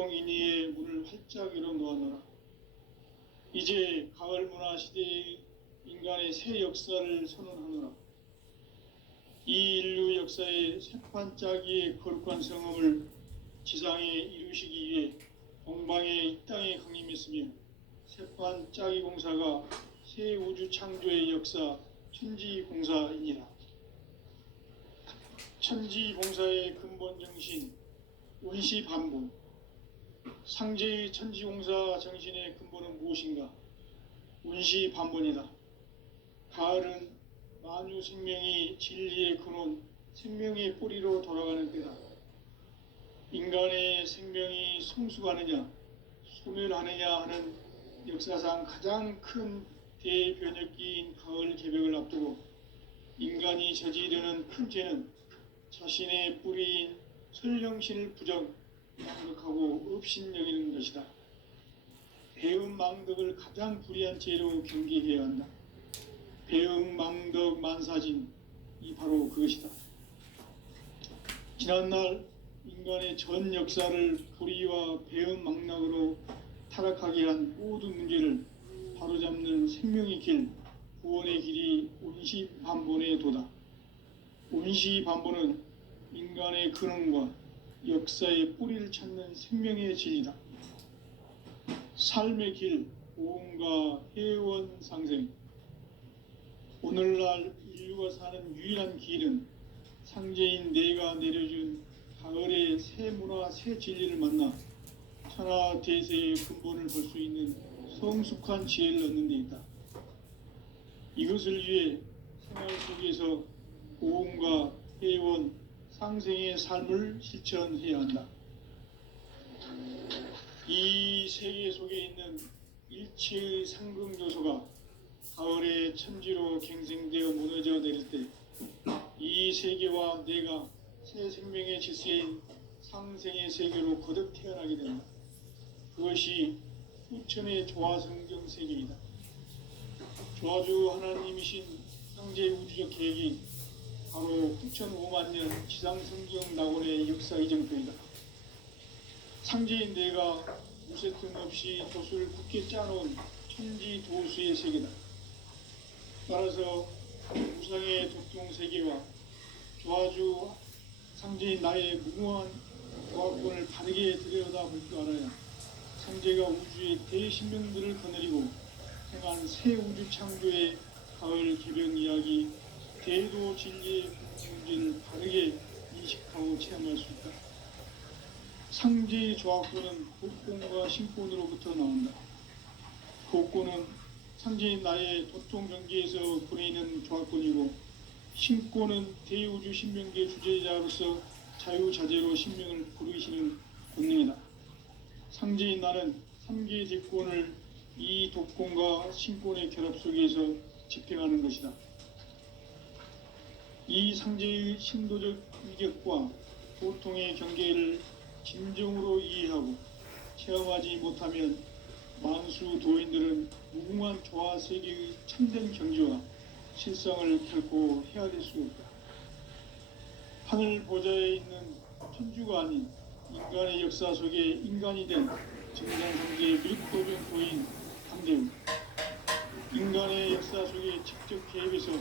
독동인의의 문을 활짝 열어 놓았노라. 이제 가을 문화 시대의 인간의 새 역사를 선언하노라. 이 인류 역사의 새판짜기의 거룩한 성음을 지상에 이루시기 위해 동방의 이 땅에 강림했으며 새판짜기 공사가 새 우주 창조의 역사 천지공사이니라. 천지공사의 근본 정신 운시반본. 상제의 천지공사 정신의 근본은 무엇인가? 운시반본이다. 가을은 만유 생명이 진리의 근원, 생명의 뿌리로 돌아가는 때다. 인간의 생명이 성숙하느냐, 소멸하느냐 하는 역사상 가장 큰 대변혁기인 가을 개벽을 앞두고 인간이 저지르는 큰 죄는 자신의 뿌리인 설령신을 부정, 망덕하고 업신여기는 것이다. 배은망덕을 가장 불의한 죄로 경계해야 한다. 배은망덕 만사진이 바로 그것이다. 지난날 인간의 전 역사를 불의와 배은망락으로 타락하게 한 모든 문제를 바로잡는 생명의 길, 구원의 길이 운시반본의 도다. 운시반본은 인간의 근원과 역사의 뿌리를 찾는 생명의 진리다. 삶의 길, 보험과 회원 상생. 오늘날 인류가 사는 유일한 길은 상제인 내가 내려준 가을의 새 문화, 새 진리를 만나 천하 대세의 근본을 볼 수 있는 성숙한 지혜를 얻는 데 있다. 이것을 위해 생활 속에서 보험과 회원, 상생의 삶을 실천해야 한다. 이 세계 속에 있는 일체의 상금 요소가 가을의 천지로 갱생되어 무너져 내릴 때 이 세계와 내가 새 생명의 질서인 상생의 세계로 거듭 태어나게 된다. 그것이 후천의 조화성경 세계이다. 조화주 하나님이신 상제 우주적 계획이 바로 9,500,000년 지상성경 낙원의 역사 이정표이다. 상제인 내가 무쇠 틈 없이 돛을 굳게 짜놓은 천지 도수의 세계다. 따라서 우상의 독동 세계와 조화주 상제인 나의 무궁한 조화권을 바르게 들여다볼 줄 알아야 상제가 우주의 대신명들을 거느리고 행한 새 우주 창조의 가을 개벽 이야기, 대도 진리의 문제를 바르게 인식하고 체험할 수 있다. 상제의 조화권은 복권과 신권으로부터 나온다. 복권은 상제인 나의 도통 경계에서 보내는 조화권이고, 신권은 대우주 신명계 주제자로서 자유자재로 신명을 부르시는 권능이다. 상제인 나는 3개의 대권을 이 독권과 신권의 결합 속에서 집행하는 것이다. 이 상제의 신도적 위격과 보통의 경계를 진정으로 이해하고 체험하지 못하면 만수 도인들은 무궁한 조화 세계의 참된 경지와 실상을 결코 헤아릴 수 없다. 하늘 보좌에 있는 천주가 아닌 인간의 역사 속에 인간이 된 정상상제의 밀도적 도인 한대우. 인간의 역사 속에 직접 개입해서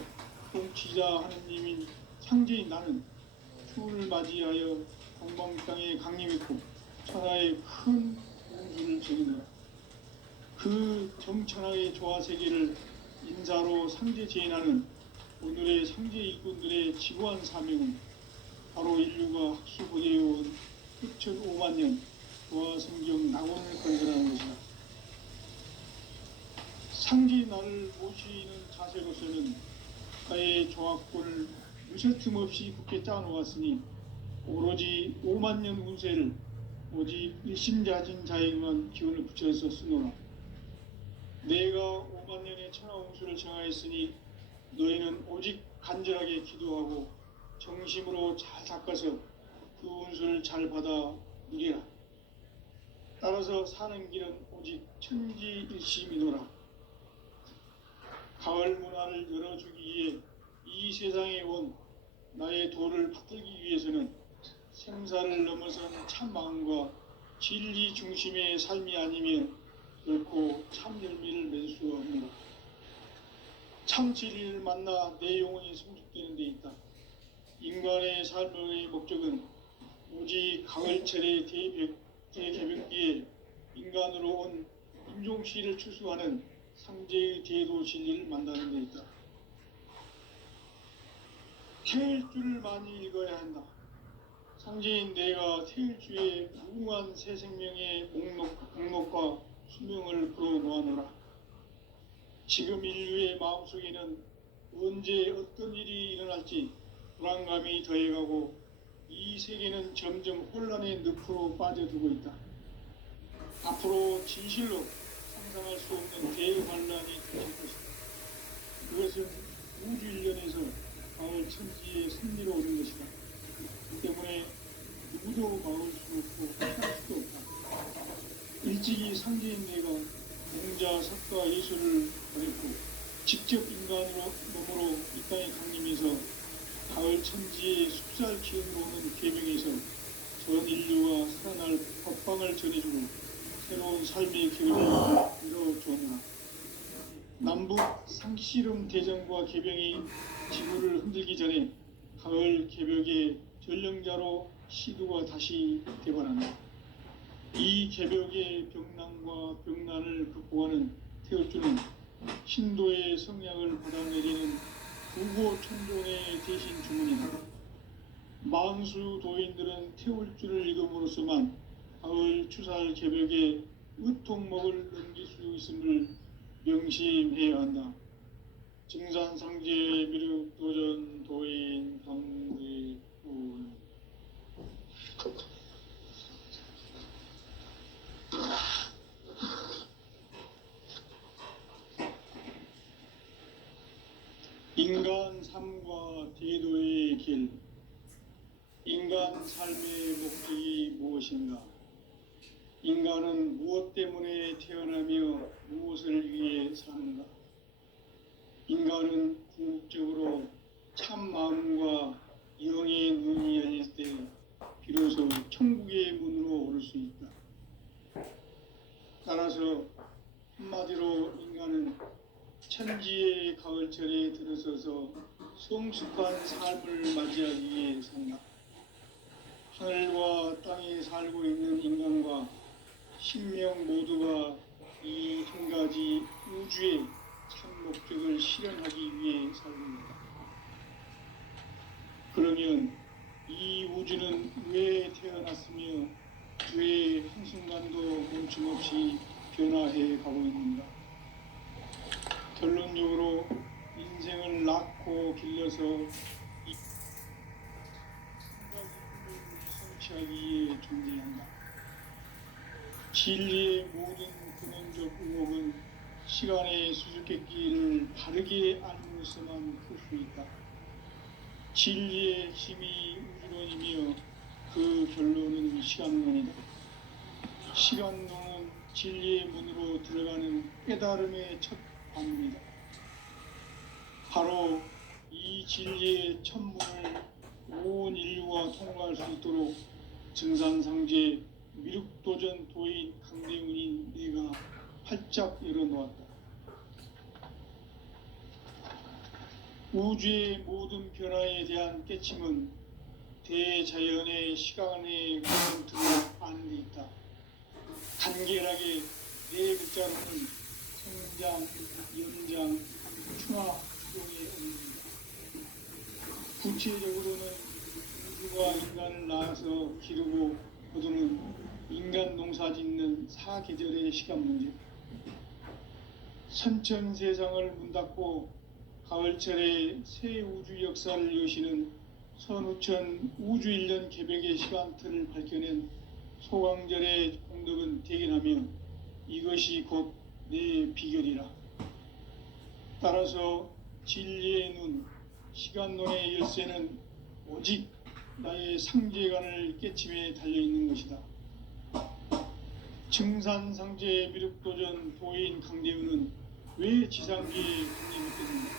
통치자 하느님인 상제인 나는 추운을 맞이하여 동방 땅에 강림했고 천하의 큰 우주를 정의노라. 그 정천하의 조화 세계를 인사로 상제 제인하는 오늘의 상제 일꾼들의 지고한 사명은 바로 인류가 학수고대해온 6,500,000년 조화 성경 낙원을 건설하는 것이다. 상제 나를 모시는 자세로서는 가의 조화권을 무쇠틈 없이 굳게 짜놓았으니 오로지 50,000년 운세를 오직 일심자진 자에게만 기운을 붙여서 쓰노라. 내가 50,000년의 천하운수를 정하였으니 너희는 오직 간절하게 기도하고 정심으로 잘 닦아서 그 운수를 잘 받아 누리라. 따라서 사는 길은 오직 천지일심이노라. 가을 문화를 열어주기 위해 이 세상에 온 나의 도를 받들기 위해서는 생사를 넘어선 참 마음과 진리 중심의 삶이 아니면 결코 참 열매를 맺을 수가 없노라. 참 진리를 만나 내 영혼이 성숙되는 데 있다. 인간의 삶의 목적은 오직 가을철의 대개벽기에 인간으로 온 임종시를 추수하는 상제의 대도 진리를 만나는 데 있다. 태일주를 많이 읽어야 한다. 상제인 내가 태일주의 무궁한 새 생명의 목록과 수명을 풀어놓아노라. 지금 인류의 마음속에는 언제 어떤 일이 일어날지 불안감이 더해가고 이 세계는 점점 혼란의 늪으로 빠져들고 있다. 앞으로 진실로 상상할 수 없는 대환란이 닥칠 것이다. 그것은 우주 일련에서 가을 천지의 승리로 오는 것이다. 그 때문에 누구도 막을 수 없고 피할 수도 없다. 일찍이 상제인 내가 공자, 석가, 예술을 가졌고 직접 인간으로 몸으로 이 땅에 강림해서 가을 천지의 숲살 기운으로 오는 계명에서 전 인류가 살아날 법방을 전해주고 새로운 삶의 계획을 이뤄주었노라. 남북 상씨름 대전과 개병이 지구를 흔들기 전에 가을 개벽의 전령자로 시두가 다시 되관한다. 이 개벽의 병난과 병난을 극복하는 태울주는 신도의 성량을 받아내리는 구고천존의 대신 주문이다. 만수 도인들은 태울주를 이름으로서만 가을 추살 개벽의 의통목을 넘길 수 있음을 명심해야 한다. 증산상제 미륵도전 도인 강대군. 인간 삶과 대도의 길. 인간 삶의 목적이 무엇인가? 인간은 무엇 때문에 태어나며 무엇을 위해 사는가? 인간은 궁극적으로 참 마음과 영의 눈이 열릴 때 비로소 천국의 문으로 오를 수 있다. 따라서 한마디로 인간은 천지의 가을철에 들어서서 성숙한 삶을 맞이하기 위해 산다. 하늘과 땅에 살고 있는 인간과 신명 모두가 이 한 가지 우주의 참 목적을 실현하기 위해 살고 있다. 그러면 이 우주는 왜 태어났으며 왜 한순간도 멈춤없이 변화해 가고 있는가? 결론적으로 인생을 낳고 길러서 이 한 가지 꿈을 성취하기 위해 존재한다. 진리의 모든 근원적 의혹은 시간의 수수께끼를 바르게 알므로서만 풀 수 있다. 진리의 힘이 우주론이며 그 결론은 시간론이다. 시간론은 진리의 문으로 들어가는 깨달음의 첫 관문이다. 바로 이 진리의 첫 문을 온 인류가 통과할 수 있도록 증산상제 미륵도전 도인 강대훈인 내가 활짝 열어놓았다. 우주의 모든 변화에 대한 깨침은 대자연의 시간의 모멘트를 아는 데 있다. 간결하게 네 글자로는 성장, 연장, 충화, 추동의 의미입니다. 구체적으로는 우주가 인간을 낳아서 기르고 거두는 인간 농사 짓는 사계절의 시간 문제. 선천 세상을 문 닫고 가을철에 새 우주 역사를 여시는 선우천 우주 1년 개벽의 시간틀을 밝혀낸 소강절의 공덕은 대견하며 이것이 곧 내 비결이라. 따라서 진리의 눈, 시간론의 열쇠는 오직 나의 상제관을 깨침에 달려있는 것이다. 증산상제 미륵도전 도인 강대훈은 왜 지상계에 강림했겠는가?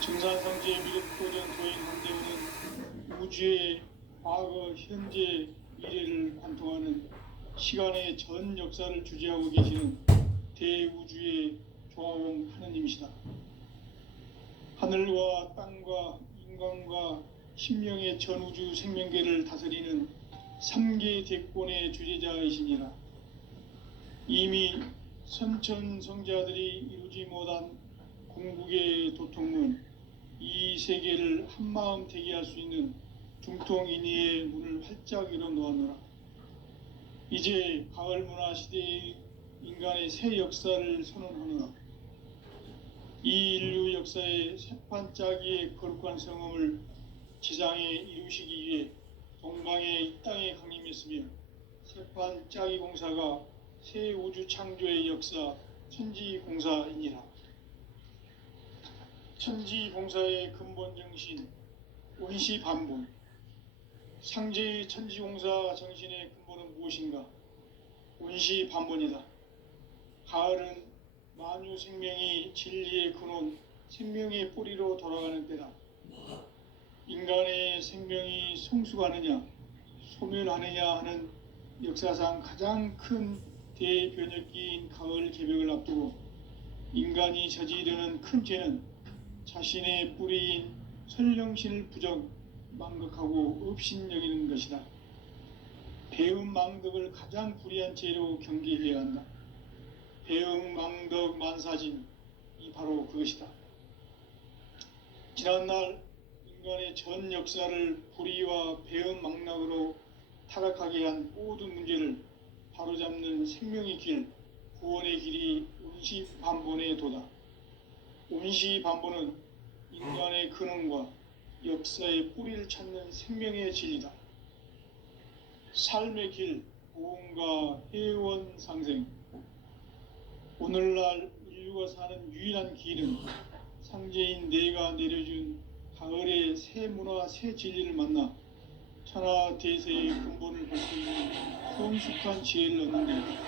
증산상제 미륵도전 도인 강대훈은 우주의 과거, 현재, 미래를 관통하는 시간의 전 역사를 주재하고 계시는 대우주의 조화원 하느님이시다. 하늘과 땅과 인간과 신명의 전우주 생명계를 다스리는 3계 대권의 주재자이시니라. 이미 선천성자들이 이루지 못한 공국의 도통문, 이 세계를 한마음 되게 할 수 있는 중통인의의 문을 활짝 열어놓았노라. 이제 가을 문화 시대의 인간의 새 역사를 선언하노라. 이 인류 역사의 새판짜기의 거룩한 성음을 지상에 이루시기 위해 동방의 이 땅에 강림했으며, 새판짜기 공사가 새 우주 창조의 역사 천지공사이니라. 천지공사의 근본 정신 원시반본, 상제의 천지공사 정신의 근본은 무엇인가? 원시반본이다. 가을은 만유 생명이 진리의 근원, 생명의 뿌리로 돌아가는 때다. 인간의 생명이 성숙하느냐 소멸하느냐 하는 역사상 가장 큰 대변혁기인 가을 개벽을 앞두고 인간이 저지르는 큰 죄는 자신의 뿌리인 설령신을 부정 망극하고 업신여기는 것이다. 배음 망덕을 가장 불의한 죄로 경계해야 한다. 배음 망덕 만사진이 바로 그것이다. 지난날 인간의 전 역사를 불의와 배음 망락으로 타락하게 한 모든 문제를 바로잡는 생명의 길, 구원의 길이 온시반본의 도다. 온시반본은 인간의 근원과 역사의 뿌리를 찾는 생명의 진리다. 삶의 길, 보험과 회원 상생. 오늘날 인류가 사는 유일한 길은 상제인 내가 내려준 가을의 새 문화, 새 진리를 만나 천하 대세의 근본을 볼 수 있는 성숙한 지혜를 얻는 것.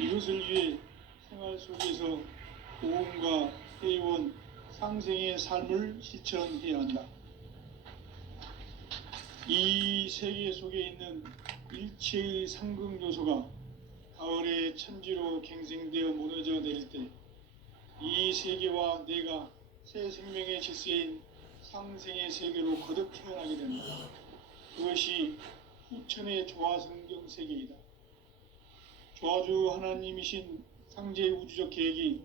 이것을 위해 생활 속에서 보험과 회원, 상생의 삶을 실천해야 한다. 이 세계 속에 있는 일체의 상극 요소가 가을의 천지로 갱생되어 무너져 내릴 때 이 세계와 내가 새 생명의 질서인 상생의 세계로 거듭 태어나게 됩니다. 그것이 후천의 조화성경 세계이다. 조화주 하나님이신 상제의 우주적 계획이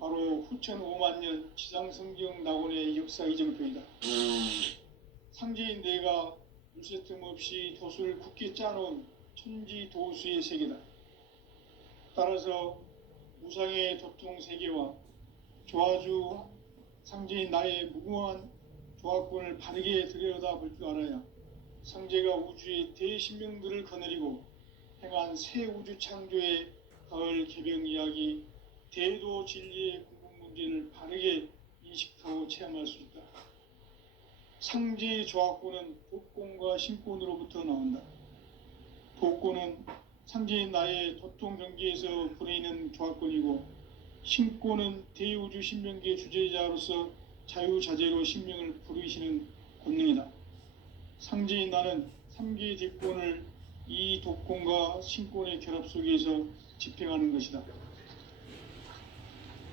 바로 후천 5만 년 지상성경 낙원의 역사 이정표이다. 상제인 내가 물새 틈 없이 도수를 굳게 짜놓은 천지 도수의 세계다. 따라서 무상의 도통 세계와 조화주 상제인 나의 무궁한 조화권을 바르게 들여다볼 줄 알아야 상제가 우주의 대신명들을 거느리고 행한 새 우주 창조의 가을 개병 이야기, 대도 진리의 궁극 문제를 바르게 인식하고 체험할 수 있다. 상제의 조화권은 복권과 신권으로부터 나온다. 복권은 상제인 나의 도통 경계에서 부리는 조화권이고, 신권은 대우주 신명계 주제자로서 자유자재로 신명을 부르시는 권능이다. 상제인 나는 3계 대권을 이 독권과 신권의 결합 속에서 집행하는 것이다.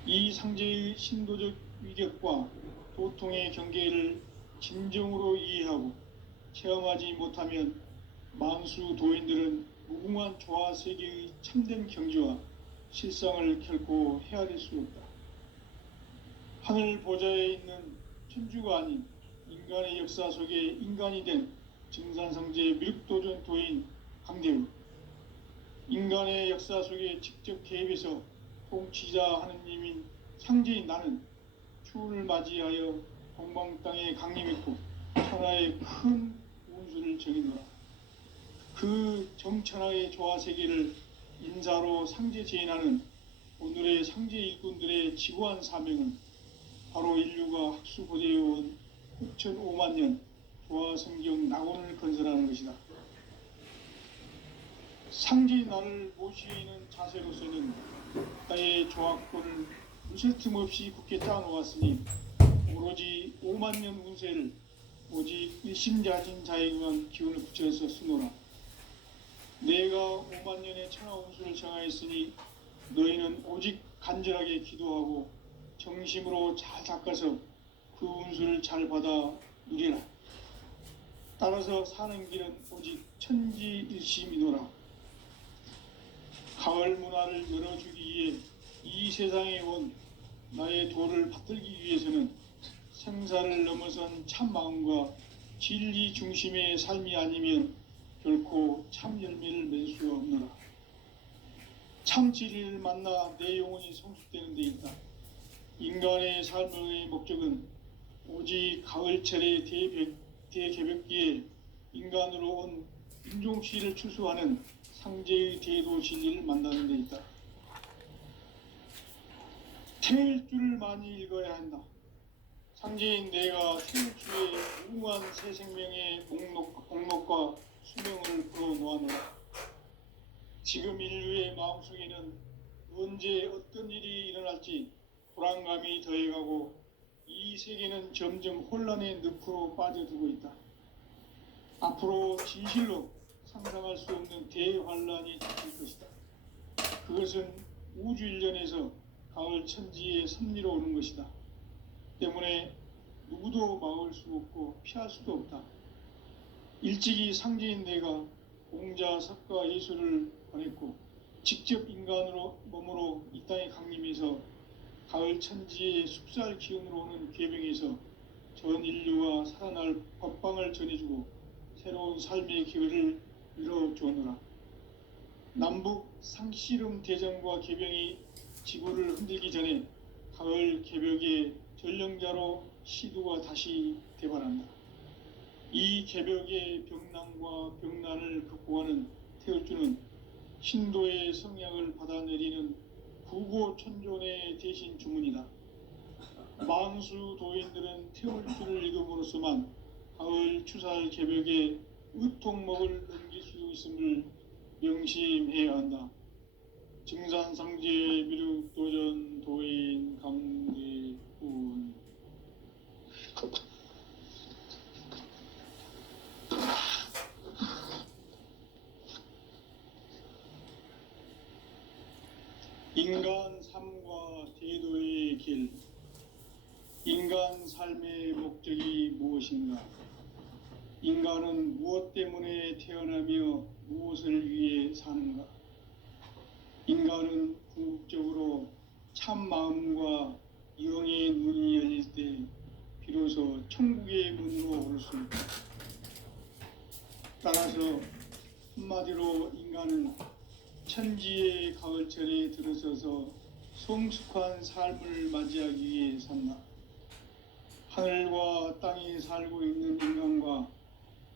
이 상제의 신도적 위격과 도통의 경계를 진정으로 이해하고 체험하지 못하면 만수 도인들은 무궁한 조화 세계의 참된 경지와 실상을 결코 헤아릴 수 없다. 하늘 보좌에 있는 천주가 아닌 인간의 역사 속에 인간이 된 증산성제 밀도전 도인 강대우, 인간의 역사 속에 직접 개입해서 통치자 하느님인 상제인 나는 추운을 맞이하여 동방 땅에 강림했고 천하의 큰 운수를 정해놓아 그 정천하의 조화 세계를 인사로 상제 제인하는 오늘의 상제 일꾼들의 지구한 사명은 바로 인류가 학수고대해온 후천 5만 년 조화 성경 낙원을 건설하는 것이다. 상제의 나를 모시는 자세로서는 나의 조화권을 무쇠 틈 없이 굳게 짜놓았으니 오로지 5만 년 운세를 오직 일심자진 자에게만 기운을 붙여서 쓰노라. 내가 내가 5만 년의 천하 운수를 정하였으니 너희는 오직 간절하게 기도하고 정심으로 잘 닦아서 그 운수를 잘 받아 누리라. 따라서 사는 길은 오직 천지일심이노라. 가을 문화를 열어주기 위해 이 세상에 온 나의 도를 받들기 위해서는 생사를 넘어선 참 마음과 진리 중심의 삶이 아니면 결코 참 열매를 맺을 수 없노라. 참 진리를 만나 내 영혼이 성숙되는 데 있다. 인간의 삶의 목적은 오직 가을철의 대개벽기에 인간으로 온 인종시를 추수하는 상제의 대도 진리를 만나는 데 있다. 태일 줄을 많이 읽어야 한다. 상제인 내가 태일 줄에 무궁한 새 생명의 목록과 수명을 풀어놓아노라. 지금 인류의 마음속에는 언제 어떤 일이 일어날지 불안감이 더해가고 이 세계는 점점 혼란의 늪으로 빠져들고 있다. 앞으로 진실로 상상할 수 없는 대환란이 닥칠 것이다. 그것은 우주 일련에서 가을 천지의 섭리로 오는 것이다. 때문에 누구도 막을 수 없고 피할 수도 없다. 일찍이 상제인 내가 공자, 석가, 예수를 보냈고 직접 인간으로 몸으로 이 땅에 강림해서 가을 천지의 숲살 기운으로 오는 계병에서 전 인류와 살아날 법방을 전해주고 새로운 삶의 기회를 이뤄주었노라. 남북 상씨름 대전과 계병이 지구를 흔들기 전에 가을 개벽의 전령자로 시두가 다시 대발한다. 이 개벽의 병난과 병난을 극복하는 태울주는 신도의 성약을 받아내리는 구고천존의 대신 주문이다. 만수 도인들은 태울주를 읽음으로써만 가을 추살 개벽의 의통목을 넘길 수 있음을 명심해야 한다. 증산상제 미륵도전 도인 강대훈. 인간 삶과 대도의 길. 인간 삶의 목적이 무엇인가? 인간은 무엇 때문에 태어나며 무엇을 위해 사는가? 인간은 궁극적으로 참 마음과 영의 눈이 열릴 때 비로소 천국의 문으로 오를 수 있다. 따라서 한마디로 인간은 천지의 가을철에 들어서서 성숙한 삶을 맞이하기 위해 산다. 하늘과 땅에 살고 있는 인간과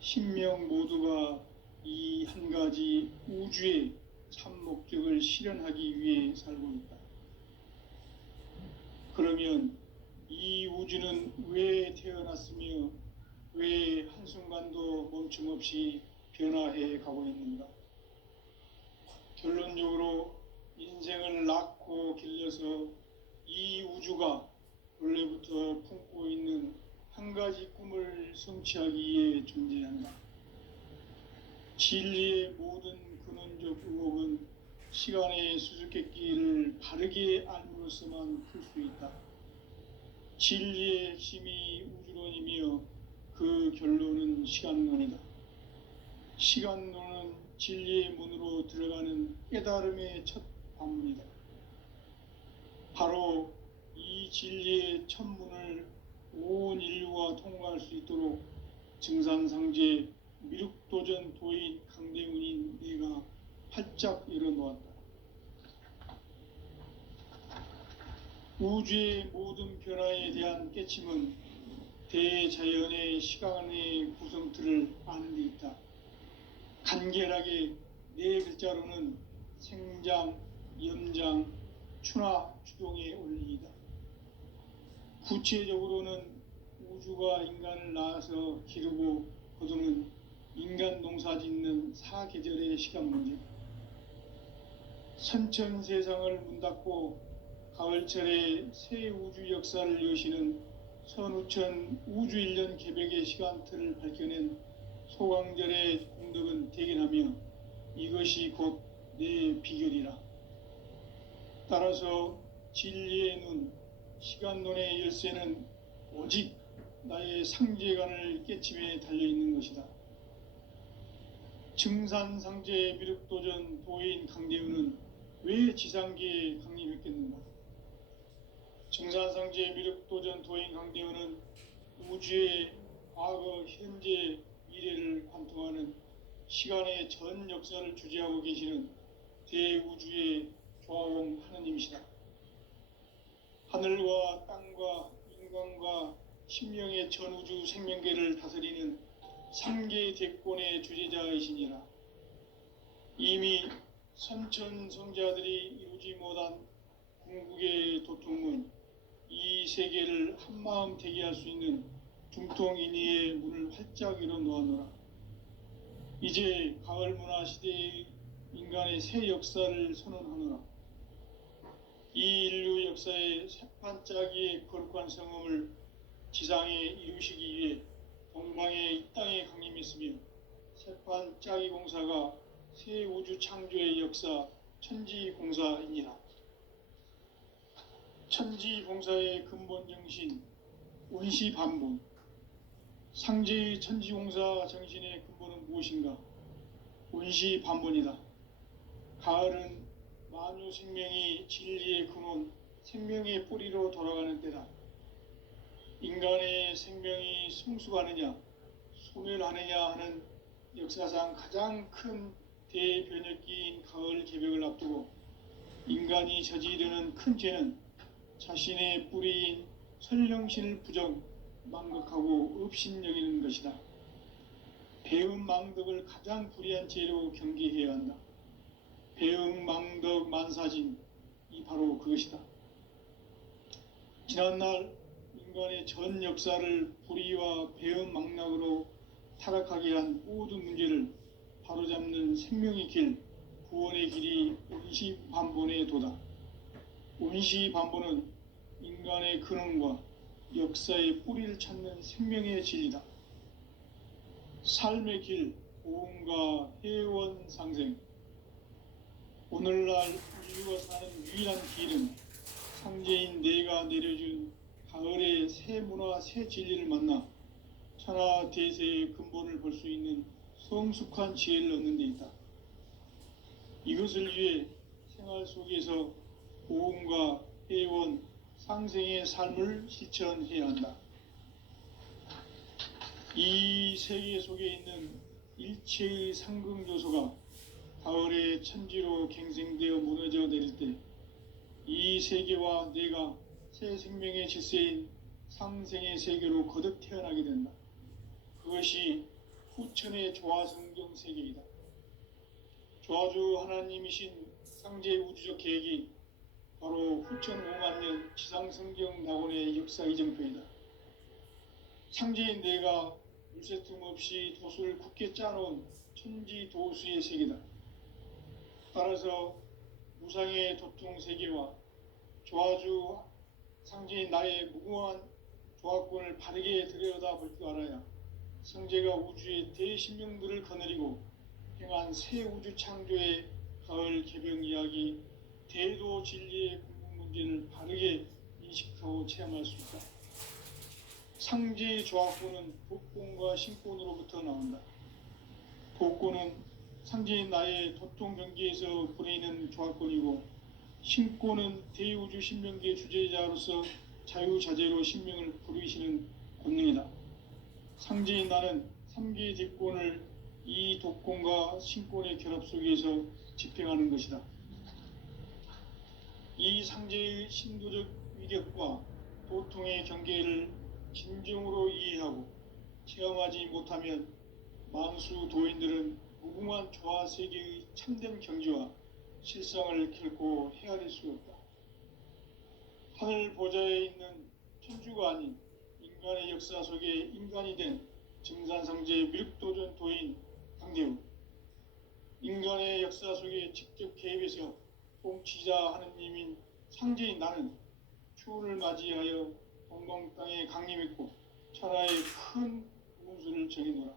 신명 모두가 이 한 가지 우주의 참 목적을 실현하기 위해 살고 있다. 그러면 이 우주는 왜 태어났으며 왜 한순간도 멈춤 없이 변화해 가고 있는가? 결론적으로 인생을 낳고 길러서 이 우주가 원래부터 품고 있는 한 가지 꿈을 성취하기 위해 존재한다. 진리의 모든 근원적 의혹은 시간의 수수께끼를 바르게 알므로써만 풀 수 있다. 진리의 핵심이 우주론이며 그 결론은 시간론이다. 시간론은 진리의 문으로 들어가는 깨달음의 첫 관문이다. 바로 이 진리의 첫 문을 온 인류가 통과할 수 있도록 증산상제 미륵도전 도인 강대훈인 내가 활짝 열어놓았다. 우주의 모든 변화에 대한 깨침은 대자연의 시간의 구성틀을 아는 데 있다. 간결하게 네 글자로는 생장, 염장, 추나, 추동의 원리이다. 구체적으로는 우주가 인간을 낳아서 기르고 거두는 인간 농사 짓는 사계절의 시간 문제. 선천 세상을 문 닫고 가을철에 새 우주 역사를 여시는 선우천 우주 1년 개벽의 시간틀을 밝혀낸 소강절의 공덕은 대견하며 이것이 이것이 곧 내 비결이라. 따라서 진리의 눈, 시간론의 열쇠는 오직 나의 상제관을 깨침에 달려있는 것이다. 증산상제 미륵도전 도인 강대우는 왜 지상계에 강림했겠는가? 증산상제 미륵도전 도인 강대우는 우주의 과거, 현재, 미래를 관통하는 시간의 전 역사를 주재하고 계시는 대우주의 조화공 하느님이시다. 하늘과 땅과 인간과 심령의 전우주 생명계를 다스리는 삼계 대권의 주재자이시니라. 이미 선천성자들이 이루지 못한 궁극의 도통문, 이 세계를 한마음 대기할 수 있는 중통인의의 문을 활짝 열어 놓았노라. 이제 가을 문화 시대의 인간의 새 역사를 선언하노라. 이 인류 역사의 새판짜기의 거룩한 성음을 지상에 이루시기 위해 동방의 이 땅에 강림했으며, 새판짜기 공사가 새 우주 창조의 역사 천지공사이니라. 천지공사의 근본 정신 운시반본, 상제의 천지공사 정신의 근본은 무엇인가? 운시반본이다. 가을은 만유 생명이 진리의 근원, 생명의 뿌리로 돌아가는 때다. 인간의 생명이 성숙하느냐, 소멸하느냐 하는 역사상 가장 큰 대변혁기인 가을 개벽을 앞두고 인간이 저지르는 큰 죄는 자신의 뿌리인 설령신을 부정, 망극하고 업신여기는 것이다. 배음 망덕을 가장 불의한 죄로 경계해야 한다. 배음 망덕 만사진, 이 바로 그것이다. 지난날 인간의 전 역사를 불의와 배음 망락으로 타락하게 한 모든 문제를 바로잡는 생명의 길, 구원의 길이 운시반본의 도다. 운시반본은 인간의 근원과 역사의 뿌리를 찾는 생명의 진리다. 삶의 길, 고음과 회원 상생. 오늘날 인류가 사는 유일한 길은 상제인 내가 내려준 가을의 새 문화, 새 진리를 만나 천하 대세의 근본을 볼 수 있는 성숙한 지혜를 얻는 데 있다. 이것을 위해 생활 속에서 고음과 회원, 상생의 삶을 실천해야 한다. 이 세계 속에 있는 일체의 상극 요소가 가을의 천지로 갱생되어 무너져 내릴 때 이 세계와 내가 새 생명의 질서인 상생의 세계로 거듭 태어나게 된다. 그것이 후천의 조화성경 세계이다. 조화주 하나님이신 상제 우주적 계획이 바로 후천 5만년 지상성경 낙원의 역사 이정표이다. 상제인 내가 물새 틈 없이 도수를 굳게 짜놓은 천지 도수의 세계다. 따라서 무상의 도통 세계와 조화주 상제인 나의 무궁한 조화권을 바르게 들여다볼 줄 알아야 상제가 우주의 대신명들을 거느리고 행한 새 우주 창조의 가을 개병 이야기, 대도 진리의 궁극 문제를 바르게 인식하고 체험할 수 있다. 상제의 조화권은 복권과 신권으로부터 나온다. 복권은 상제인 나의 도통 경계에서 보내는 조화권이고, 신권은 대우주 신명계 주제자로서 자유자재로 신명을 부르시는 권능이다. 상제인 나는 3개의 대권을 이 독권과 신권의 결합 속에서 집행하는 것이다. 이 상제의 신도적 위력과 도통의 경계를 진정으로 이해하고 체험하지 못하면 만수 도인들은 무궁한 조화세계의 참된 경지와 실상을 결코 헤아릴 수 없다. 하늘 보좌에 있는 천주가 아닌 인간의 역사 속에 인간이 된 증산상제 미륵도전 도인 강대우, 인간의 역사 속에 직접 개입해서 통치자 하느님인 상제인 나는 추운을 맞이하여 동방 땅에 강림했고 천하의 큰 운수를 정해놓으라.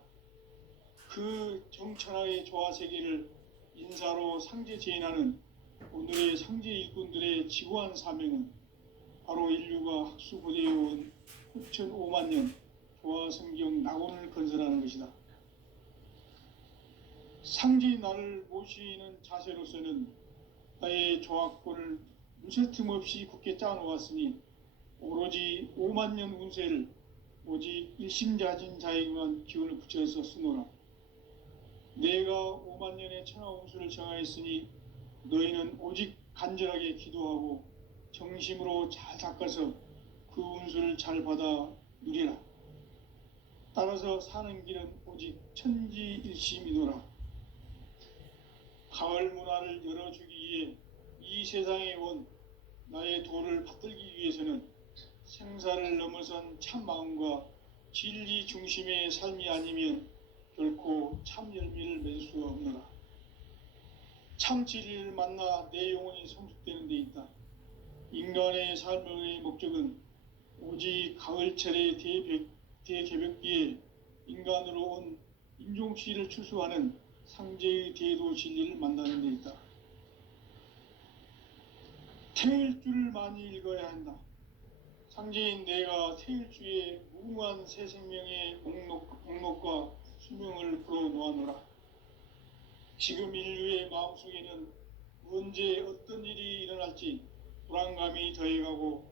그 정천하의 조화세계를 인사 상제 제인하는 오늘의 상제 일꾼들의 지구한 사명은 바로 인류가 학수고대해온 9,500만 년 조화성경 낙원을 건설하는 것이다. 상제의 나를 모시는 자세로서는 나의 조합권을 무쇠틈 없이 굳게 짜놓았으니 오로지 5만 년 운세를 오직 일심자진 자에게만 기운을 붙여서 쓰노라. 내가 5만 년의 천하 운수를 정하였으니 너희는 오직 간절하게 기도하고 정심으로 잘 닦아서 그 운수를 잘 받아 누리라. 따라서 사는 길은 오직 천지일심이노라. 가을 문화를 열어주기 위해 이 세상에 온 나의 도를 받들기 위해서는 생사를 넘어선 참 마음과 진리 중심의 삶이 아니면 결코 참 열매를 맺을 수가 없노라. 참 진리를 만나 내 영혼이 성숙되는 데 있다. 인간의 삶의 목적은 오직 가을철의 대개벽기에 인간으로 온 인종시를 추수하는 상제의 대도 진리를 만나는 데 있다. 태일주를 많이 읽어야 한다. 상제인 내가 태일주의 무궁한 새 생명의 목록과 수명을 풀어놓아노라. 지금 인류의 마음속에는 언제 어떤 일이 일어날지 불안감이 더해가고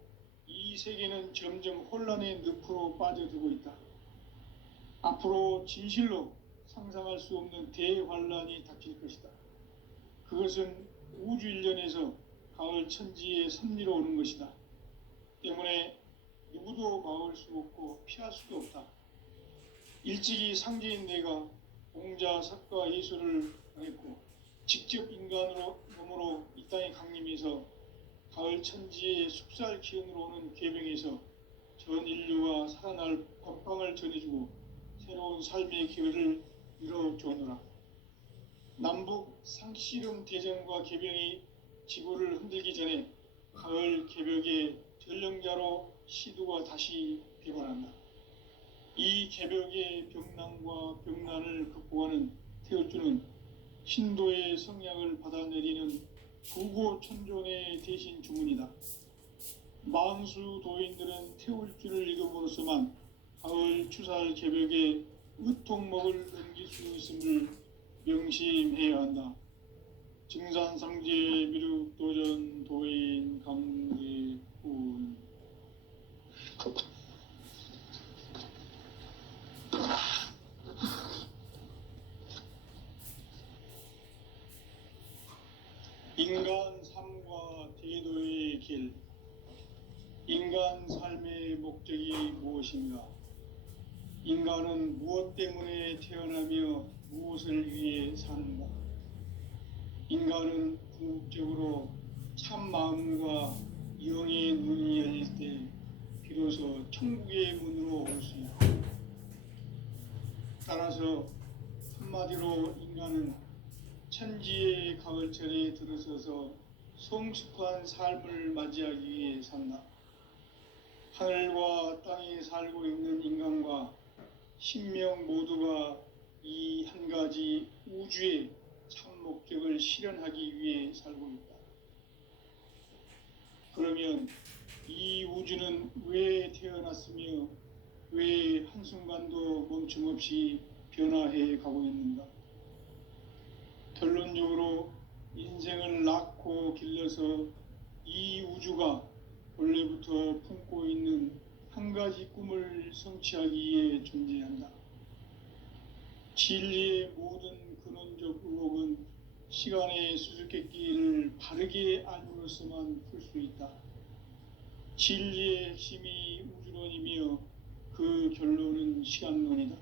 이 세계는 점점 혼란의 늪으로 빠져들고 있다. 앞으로 진실로 상상할 수 없는 대환란이 닥칠 것이다. 그것은 우주 일련에서 가을 천지의 섭리로 오는 것이다. 때문에 누구도 막을 수 없고 피할 수도 없다. 일찍이 상제인 내가 공자, 석가, 예술을 했고 직접 인간으로 몸으로 이 땅에 강림해서 가을 천지의 숙살 기운으로 오는 계명에서 전 인류가 살아날 법방을 전해주고 새로운 삶의 기회를 이뤄주노라. 남북 상씨름 대전과 개병이 지구를 흔들기 전에 가을 개벽의 전령자로 시두가 다시 개발한다. 이 개벽의 병난과 병난을 극복하는 태울주는 신도의 성향을 받아내리는 부고천존의 대신 주문이다. 만수 도인들은 태울주를 읽음으로써만 가을 추살 개벽에 의통목을 넘길 수 있음을 명심해야 한다. 증산상제 미륵도전 도인 강대훈. 인간 삶과 대도의 길. 인간 삶의 목적이 무엇인가? 인간은 무엇 때문에 태어나며 무엇을 위해 사는가? 인간은 궁극적으로 참 마음과 영의 눈이 열릴 때 비로소 천국의 문으로 올 수 있다. 따라서 한마디로 인간은 천지의 가을철에 들어서서 성숙한 삶을 맞이하기 위해 산다. 하늘과 땅에 살고 있는 인간과 신명 모두가 이 한 가지 우주의 참 목적을 실현하기 위해 살고 있다. 그러면 이 우주는 왜 태어났으며 왜 한순간도 멈춤없이 변화해 가고 있는가? 결론적으로 인생을 낳고 길러서 이 우주가 원래부터 품고 있는 한 가지 꿈을 성취하기 위해 존재한다. 진리의 모든 근원적 의혹은 시간의 수수께끼를 바르게 알므로서만 풀 수 있다. 진리의 핵심이 우주론이며 그 결론은 시간론이다.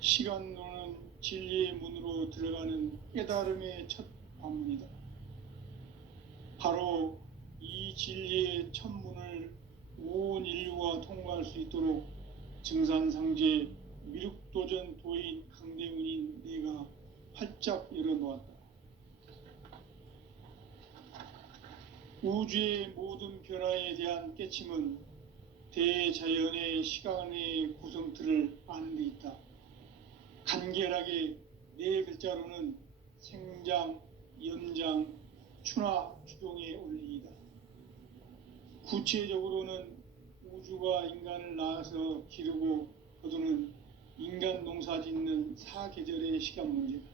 시간론은 진리의 문으로 들어가는 깨달음의 첫 관문이다. 바로 이 진리의 첫 문을 온 인류가 통과할 수 있도록 증산상제 미륵도전 도인 강대훈인 내가 활짝 열어놓았다. 우주의 모든 변화에 대한 깨침은 대자연의 시간의 구성틀을 아는 데 있다. 간결하게 네 글자로는 생장, 연장, 추나 추동에 올리이다. 구체적으로는 우주가 인간을 낳아서 기르고 거두는 인간 농사 짓는 사계절의 시간 문제다.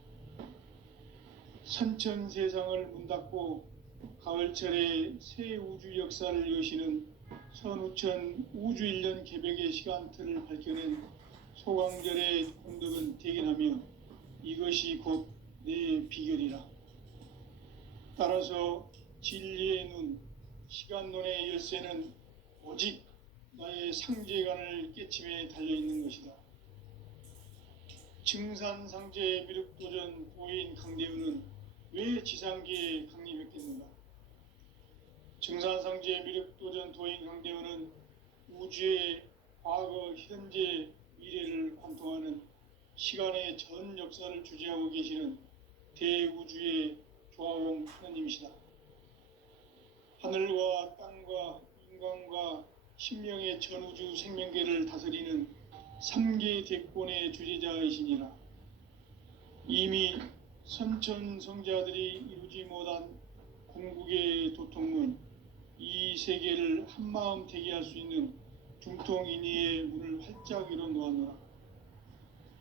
선천 세상을 문 닫고 가을철에 새 우주 역사를 여시는 선우천 우주일년 개벽의 시간틀을 밝혀낸 소강절의 공덕은 대견하며 이것이 곧 내 비결이라. 따라서 진리의 눈, 시간론의 열쇠는 오직 나의 상제관을 깨침에 달려있는 것이다. 증산상제 미륵도전 도인 강대우는 왜 지상계에 강림했겠는가? 증산상제 미륵도전 도인 강대우는 우주의 과거, 현재, 미래를 관통하는 시간의 전 역사를 주재하고 계시는 대우주의 조화공 하느님이시다. 하늘과 땅과 인간과 신명의 전우주 생명계를 다스리는 3계 대권의 주재자이시니라. 이미 선천성자들이 이루지 못한 궁극의 도통문, 이 세계를 한마음 되게 할 수 있는 중통인의의 문을 활짝 열어 놓았노라.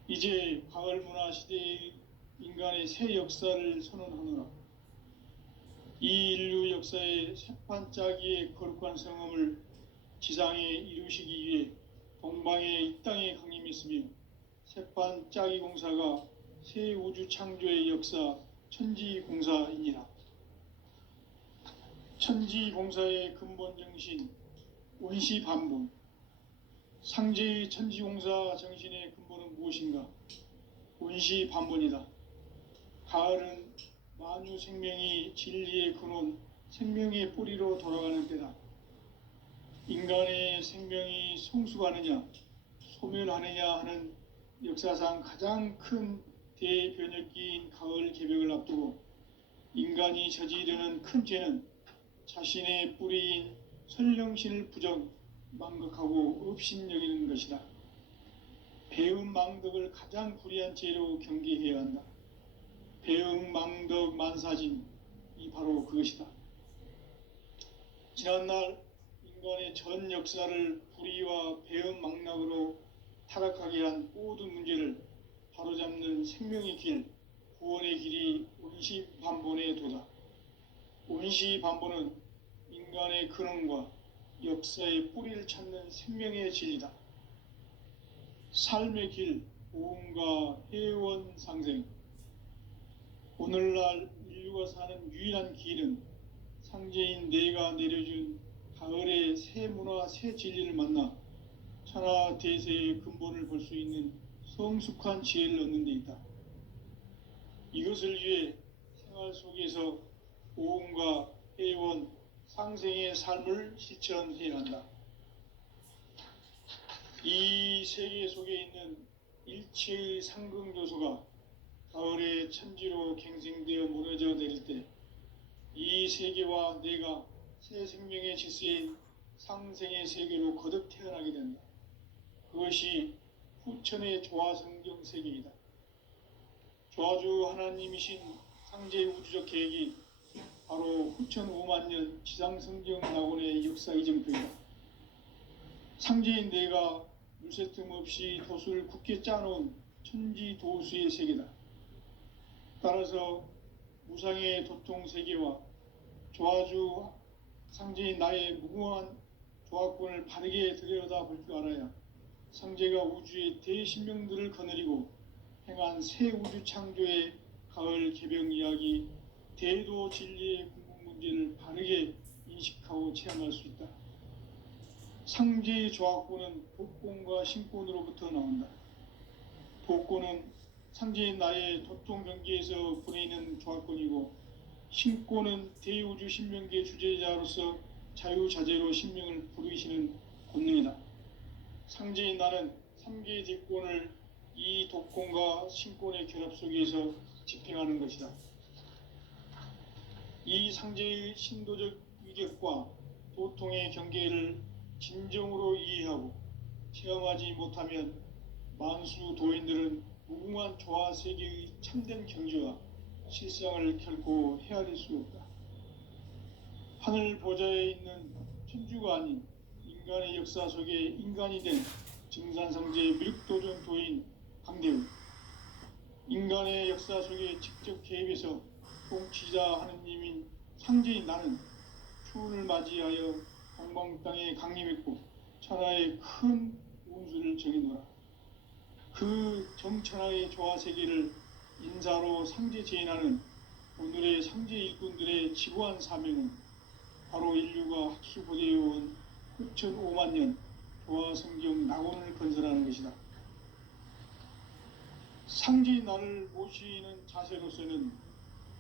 이제 가을 문화 시대의 인간의 새 역사를 선언하노라. 이 인류 역사의 새판짜기의 거룩한 성험을 지상에 이루시기 위해 동방의 이 땅에 강림했으며 새판짜기 공사가 새 우주 창조의 역사 천지공사이니라. 천지공사의 근본 정신 원시반본. 상제의 천지공사 정신의 근본은 무엇인가? 원시반본이다. 가을은 만유 생명이 진리의 근원, 생명의 뿌리로 돌아가는 때다. 인간의 생명이 성숙하느냐, 소멸하느냐 하는 역사상 가장 큰 대변혁기인 가을 개벽을 앞두고 인간이 저지르는 큰 죄는 자신의 뿌리인 선령신을 부정, 망극하고 업신여기는 것이다. 배음 망덕을 가장 불의한 죄로 경계해야 한다. 배음 망덕 만사진이 바로 그것이다. 지난날 인간의 전 역사를 불의와 배음 망락으로 타락하게 한 모든 문제를 바로잡는 생명의 길, 구원의 길이 원시반본의 도다. 원시반본은 인간의 근원과 역사의 뿌리를 찾는 생명의 진리다. 삶의 길, 보험과 회원 상생. 오늘날 인류가 사는 유일한 길은 상제인 내가 내려준 가을의 새 문화, 새 진리를 만나 천하 대세의 근본을 볼 수 있는 성숙한 지혜를 얻는 데 있다. 이것을 위해 생활 속에서 보험과 회원, 상생의 삶을 실천해야 한다. 이 세계 속에 있는 일체의 상극 요소가 가을의 천지로 갱생되어 무너져 내릴 때 이 세계와 내가 새 생명의 질서인 상생의 세계로 거듭 태어나게 된다. 그것이 후천의 조화성경 세계이다. 조화주 하나님이신 상제의 우주적 계획이 바로 후천 5만 년 지상성경 낙원의 역사 이정표이다. 상제인 내가 물새 틈 없이 도수를 굳게 짜놓은 천지도수의 세계다. 따라서 무상의 도통 세계와 조화주 상제인 나의 무궁한 조화권을 바르게 들여다볼 줄 알아야 상제가 우주의 대신명들을 거느리고 행한 새 우주 창조의 가을 개벽 이야기, 대도 진리의 궁극 문제를 바르게 인식하고 체험할 수 있다. 상제의 조화권은 복권과 신권으로부터 나온다. 복권은 상제인 나의 도통 경계에서 보내는 조화권이고, 신권은 대우주 신명계 주제자로서 자유자재로 신명을 부르시는 권능이다. 상제인 나는 3계 대권을 이 독권과 신권의 결합 속에서 집행하는 것이다. 이 상제의 신도적 위력과 도통의 경계를 진정으로 이해하고 체험하지 못하면 만수 도인들은 무궁한 조화 세계의 참된 경지와 실상을 결코 헤아릴 수 없다. 하늘 보좌에 있는 천주가 아닌 인간의 역사 속에 인간이 된 증산상제 미륵도전 도인 강대우, 인간의 역사 속에 직접 개입해서 통치자 하느님인 상제인 나는 추운을 맞이하여 동방 땅에 강림했고 천하의 큰 운수를 정해놓아 그 정천하의 조화세계를 인사로 상제 제인하는 오늘의 상제 일꾼들의 지구한 사명은 바로 인류가 학수고대해온 9,500만 년 조화성경 낙원을 건설하는 것이다. 상제인 나를 모시는 자세로서는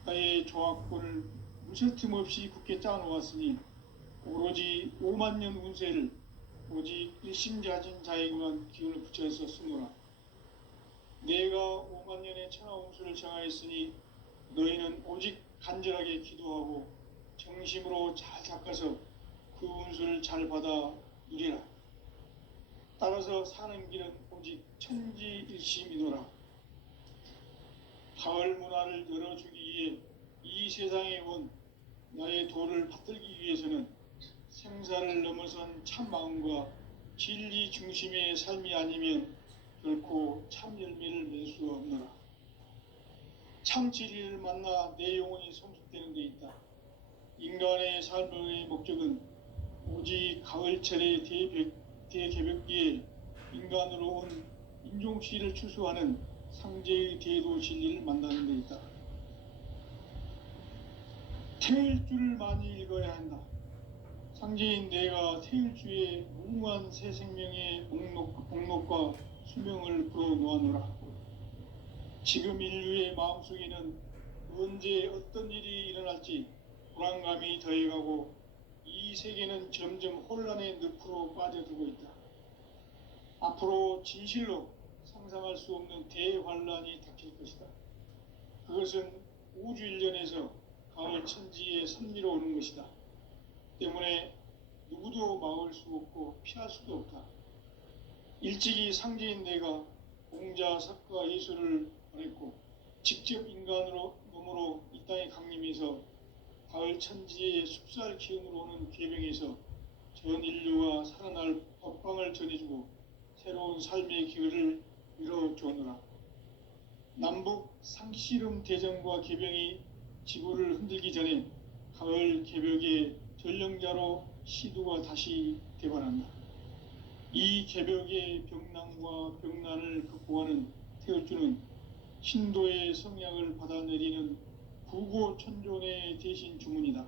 나의 조화권을 무쇠틈 없이 굳게 짜놓았으니 오로지 5만 년 운세를 오직 일심자진 자에게만 기운을 붙여서 쓰노라. 내가 5만 년의 천하 운수를 정하였으니 너희는 오직 간절하게 기도하고 정심으로 잘 닦아서 그 운수를 잘 받아 누리라. 따라서 사는 길은 오직 천지일심이노라. 가을 문화를 열어주기 위해 이 세상에 온 나의 도를 받들기 위해서는 생사를 넘어선 참 마음과 진리 중심의 삶이 아니면 결코 참 열매를 맺을 수 없노라. 참 진리를 만나 내 영혼이 성숙되는 데 있다. 인간의 삶의 목적은 오직 가을철의 대개벽기에 인간으로 온 인종시를 추수하는 상제의 대도 진리를 만나는 데 있다. 태일주를 많이 읽어야 한다. 상제인 내가 태일주의 무궁한 새 생명의 목록과 수명을 풀어놓아노라. 지금 인류의 마음속에는 언제 어떤 일이 일어날지 불안감이 더해가고 이 세계는 점점 혼란의 늪으로 빠져들고 있다. 앞으로 진실로 상상할 수 없는 대환란이 닥칠 것이다. 그것은 우주 일련에서 가을 천지의 섭리로 오는 것이다. 때문에 누구도 막을 수 없고 피할 수도 없다. 일찍이 상제인 내가 공자, 석가, 예술을 보냈고 직접 인간으로 몸으로 이 땅에 강림해서 가을 천지의 숲살 기운으로 오는 계명에서 전 인류가 살아날 법방을 전해주고 새로운 삶의 기회를 이뤄주노라. 남북 상씨름 대전과 개병이 지구를 흔들기 전에 가을 개벽의 전령자로 시두가 다시 대발한다. 이 개벽의 병난과 병난을 극복하는 태울주는 신도의 성약을 받아내리는 구고천존의 대신 주문이다.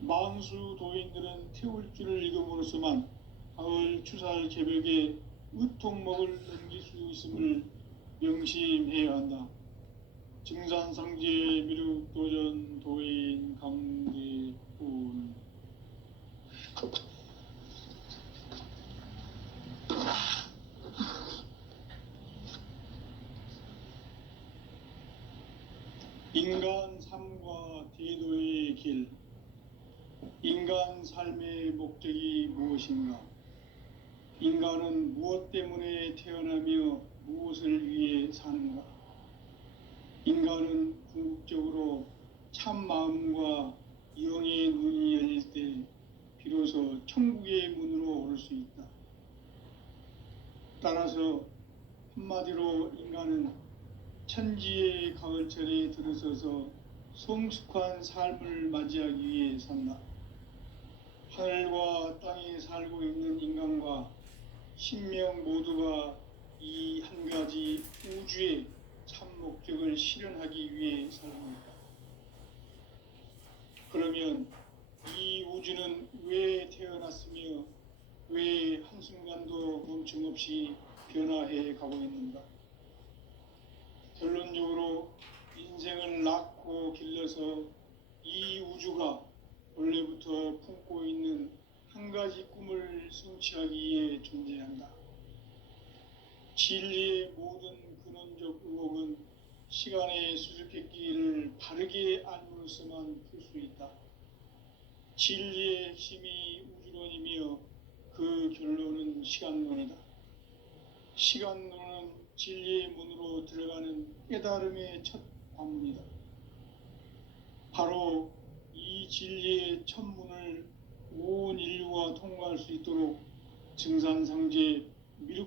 만수 도인들은 태울주를 읽음으로써만 가을 추살 개벽의 의통목을 넘길 수 있음을 명심해야 한다. 증산상제 미륵도전 도인 강대훈. 인간 삶과 대도의 길. 인간 삶의 목적이 무엇인가? 인간은 무엇 때문에 태어나며 무엇을 위해 사는가? 인간은 궁극적으로 참 마음과 영의 눈이 열릴 때 비로소 천국의 문으로 오를 수 있다. 따라서 한마디로 인간은 천지의 가을철에 들어서서 성숙한 삶을 맞이하기 위해 산다. 하늘과 땅에 살고 있는 인간과 신명 모두가 이 한 가지 우주의 참 목적을 실현하기 위해 살아갑니다. 그러면 이 우주는 왜 태어났으며 왜 한순간도 멈춤없이 변화해 가고 있는가? 결론적으로 인생을 낳고 길러서 이 우주가 원래부터 품고 있는 한 가지 꿈을 성취하기 위해 존재한다. 진리의 모든 근원적 의혹은 시간의 수수께끼를 바르게 알므로써만 풀 수 있다. 진리의 핵심이 우주론이며 그 결론은 시간론이다. 시간론은 진리의 문으로 들어가는 깨달음의 첫 관문이다. 바로 이 진리의 천문을 온 인류가 통과할 수 있도록 증산상제 미륵